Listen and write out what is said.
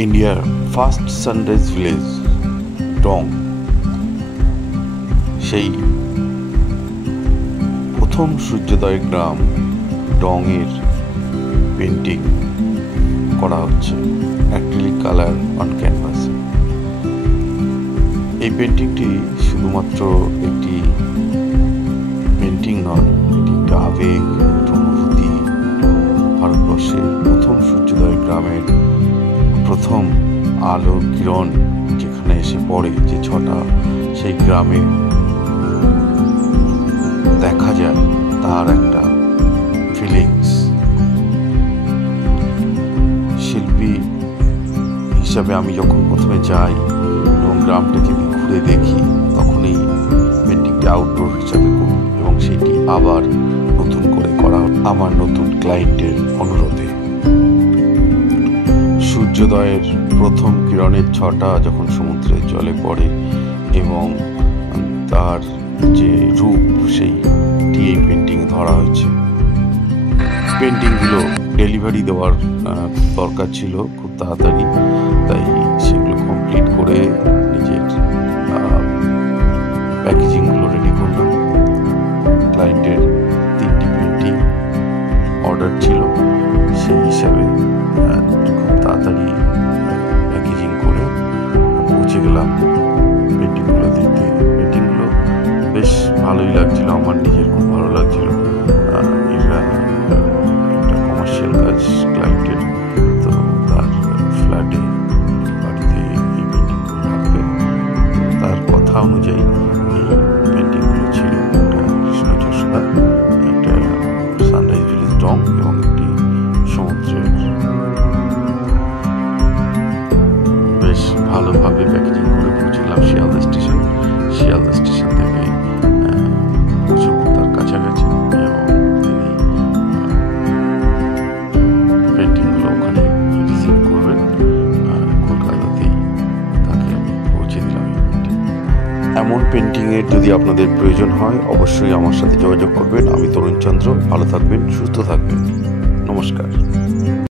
ইন্ডিয়ার first sunrise village Dong, সেই প্রথম সূর্যোদয়ের গ্রাম ডংয়ের পেন্টিং করা হচ্ছে অ্যাক্রিলিক কালার অন ক্যানভাসে। এই পেন্টিংটি শুধুমাত্র একটি পেন্টিং নয়, এটি একটা আবেগ, একটা অনুভূতি। ভারতবর্ষের প্রথম সূর্যোদয় গ্রামের প্রথম আলোর কিরণ যেখানে এসে পড়ে, যে ছটা সেই গ্রামে দেখা যায়, তার একটা ফিলিংস। শিল্পী হিসাবে আমি যখন প্রথমে যাই এবং গ্রামটাকে ঘুরে দেখি, তখন এই পেন্টিংটি আউটডোর হিসাবে করি এবং সেটি আবার নতুন করে করা আমার নতুন ক্লায়েন্টের অনুরোধে। সূর্যোদয়ের প্রথম কিরণের ছটা যখন সমুদ্রের জলে পড়ে এবং তার যে রূপ, সেইটি এই পেন্টিং ধরা হয়েছে। পেন্টিংগুলো ডেলিভারি দেওয়ার দরকার ছিল খুব তাড়াতাড়ি, তাই সেগুলো কমপ্লিট করে নিজের প্যাকেজিংগুলো রেডি করলাম। ক্লায়েন্টের 3টি পেন্টিং অর্ডার ছিল, সেই হিসাবে খুব তাড়াতাড়ি প্যাকেজিং করে পৌঁছে গেলাম পেন্টিংগুলো দিতে। পেন্টিংগুলো বেশ ভালোই লাগছিল, আমার নিজের খুব ভালো লাগছিল। এটা একটা কমার্শিয়াল কাজ ক্লায়েন্টের, তো তার ফ্ল্যাটে বাড়িতে এই পেন্টিংগুলো লাগবে। তো তার কথা অনুযায়ী এই পেন্টিংগুলো ছিল একটা কৃষ্ণ চষড়া, একটা সানরাইজ ভিলেজ ডং এবং একটি সমুদ্রের। বেশ ভালোভাবে প্যাকেজিং করে পৌঁছলাম শিয়ালদা স্টেশন। শিয়ালদা স্টেশন থেকে পৌঁছবো তার কাছাকাছি এবং তিনি পেন্টিংগুলো ওখানে রিসিভ করবেন। কলকাতাতেই তাকে আমি পৌঁছে দিলাম এই পেন্টিং। এমন পেন্টিংয়ের যদি আপনাদের প্রয়োজন হয়, অবশ্যই আমার সাথে যোগাযোগ করবেন। আমি তরুণ চন্দ্র। ভালো থাকবেন, সুস্থ থাকবেন। নমস্কার।